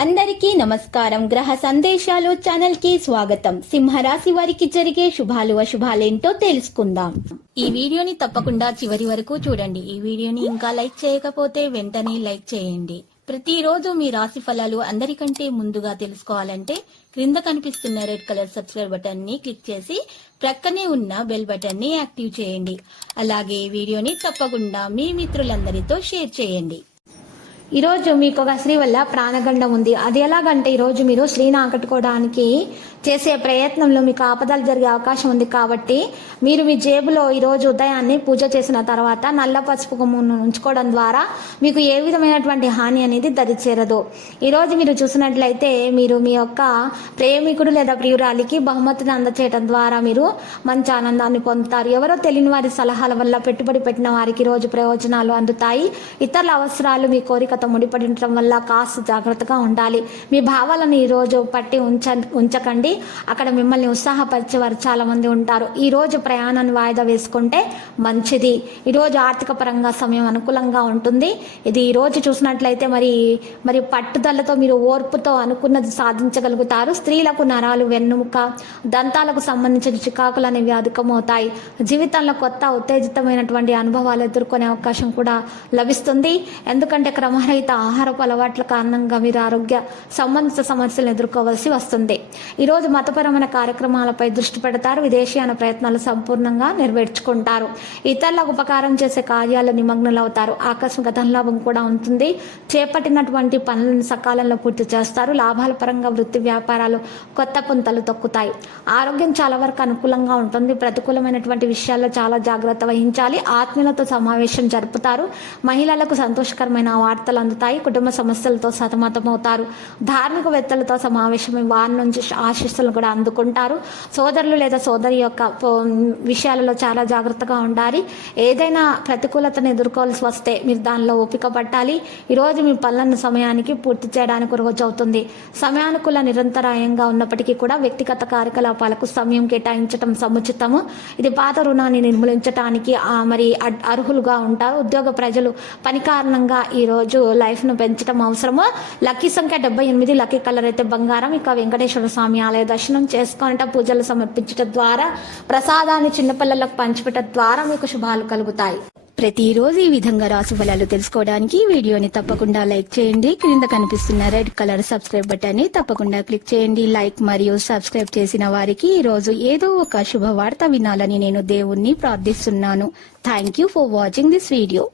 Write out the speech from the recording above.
అందరికీ నమస్కారం. గ్రహ సందేశాలు ఛానల్ కి స్వాగతం. సింహరాశి వారికి జరిగే శుభాలు అశుభాలేంటో తెలుసుకుందాం. ఈ వీడియోని తప్పకుండా చివరి వరకు చూడండి. ఈ వీడియోని ఇంకా లైక్ చేయకపోతే వెంటనే లైక్ చేయండి. ప్రతిరోజు మీ రాశి ఫలాలు అందరికంటే ముందుగా తెలుసుకోవాలంటే క్రింద కనిపిస్తున్న రెడ్ కలర్ సబ్స్క్రైబ్ బటన్ ని క్లిక్ చేసి ప్రక్కనే ఉన్న బెల్ బటన్ ని యాక్టివ్ చేయండి. అలాగే వీడియోని తప్పకుండా మీ మిత్రులందరితో షేర్ చేయండి. ఈరోజు మీకు ఒక స్త్రీ వల్ల ప్రాణగండం ఉంది. అది ఎలాగంటే ఈరోజు మీరు స్త్రీని ఆకట్టుకోవడానికి చేసే ప్రయత్నంలో మీకు ఆపదలు జరిగే అవకాశం ఉంది. కాబట్టి మీరు మీ జేబులో ఈరోజు ఉదయాన్నే పూజ చేసిన తర్వాత నల్ల పసుపు కొమ్మును ఉంచుకోవడం ద్వారా మీకు ఏ విధమైనటువంటి హాని అనేది దరిచేరదు. ఈరోజు మీరు చూసినట్లయితే మీరు మీ యొక్క ప్రేమికుడు లేదా ప్రియురాలికి బహుమతిని అందచేయడం ద్వారా మీరు మంచి ఆనందాన్ని పొందుతారు. ఎవరో తెలియని వారి సలహాల వల్ల పెట్టుబడి పెట్టిన వారికి రోజు ప్రయోజనాలు అందుతాయి. ఇతరుల అవసరాలు మీ కోరికతో ముడిపడి ఉండటం వల్ల కాస్త జాగ్రత్తగా ఉండాలి. మీ భావాలను ఈరోజు పట్టి ఉంచకండి. అక్కడ మిమ్మల్ని ఉత్సాహపరిచే వారు చాలా మంది ఉంటారు. ఈ రోజు ప్రయాణాన్ని వాయిదా వేసుకుంటే మంచిది. ఈరోజు ఆర్థిక పరంగా సమయం అనుకూలంగా ఉంటుంది. ఇది ఈ రోజు చూసినట్లయితే మరి పట్టుదలతో మీరు ఓర్పుతో అనుకున్నది సాధించగలుగుతారు. స్త్రీలకు నరాలు, వెన్నుముక, దంతాలకు సంబంధించిన చికాకులు అనేవి అధికమవుతాయి. జీవితంలో కొత్త ఉత్తేజితమైనటువంటి అనుభవాలు ఎదుర్కొనే అవకాశం కూడా లభిస్తుంది. ఎందుకంటే క్రమరహిత ఆహారపు అలవాట్ల కారణంగా మీరు ఆరోగ్య సంబంధిత సమస్యలను ఎదుర్కోవాల్సి వస్తుంది. ఈరోజు మతపరమైన కార్యక్రమాలపై దృష్టి పెడతారు. విదేశీయాన ప్రయత్నాలు సంపూర్ణంగా నెరవేర్చుకుంటారు. ఇతరులకు ఉపకారం చేసే కార్యాలు నిమగ్నలవుతారు. ఆకస్మిక ధనలాభం కూడా ఉంటుంది. చేపట్టినటువంటి పనులను సకాలంలో పూర్తి చేస్తారు. లాభాల పరంగా వృత్తి వ్యాపారాలు కొత్త పుంతలు తొక్కుతాయి. ఆరోగ్యం చాలా వరకు అనుకూలంగా ఉంటుంది. ప్రతికూలమైనటువంటి విషయాల్లో చాలా జాగ్రత్త వహించాలి. ఆత్మీయులతో సమావేశం జరుపుతారు. మహిళలకు సంతోషకరమైన వార్తలు అందుతాయి. కుటుంబ సమస్యలతో సతమతమవుతారు. ధార్మికవేత్తలతో సమావేశమై వారి నుంచి ఆశీస్సులు కూడా అందుకుంటారు. సోదరులు లేదా సోదరి యొక్క విషయాలలో చాలా జాగ్రత్తగా ఉండాలి. ఏదైనా ప్రతికూలతను ఎదుర్కోవాల్సి వస్తే మీరు దానిలో ఓపిక పట్టాలి. ఈరోజు మీ పనులను సమయానికి పూర్తి చేయడానికి రోజు అవుతుంది. సమయానుకూల నిరంతరాయంగా ఉన్నప్పటికీ కూడా వ్యక్తిగత కార్యకలాపాలకు సమయం కేటాయించడం సముచితము. ఇది పాత రుణాన్ని నిర్మూలించడానికి అర్హులుగా ఉంటారు. ఉద్యోగ ప్రజలు పని కారణంగా ఈరోజు లైఫ్ను పెంచడం అవసరము. లక్కీ సంఖ్య 78. లక్కీ కలర్ అయితే బంగారం. ఇక వెంకటేశ్వర స్వామి ఆలయ దర్శనం చేసుకుంటా పూజలు సమర్పించడం ద్వారా, ప్రసాదాన్ని చిన్నపిల్లలకు పంచిపెట్టడం ద్వారా మీకు శుభాలు కలుగుతాయి. ప్రతిరోజు ఈ విధంగా రాశి ఫలాలు తెలుసుకోవడానికి వీడియోని తప్పకుండా లైక్ చేయండి. క్రింద కనిపిస్తున్న రెడ్ కలర్ సబ్స్క్రైబ్ బటన్ ని తప్పకుండా క్లిక్ చేయండి. లైక్ మరియు సబ్స్క్రైబ్ చేసిన వారికి ఈ రోజు ఏదో ఒక శుభవార్త వినాలని నేను దేవుణ్ణి ప్రార్థిస్తున్నాను. Thank you for watching this video.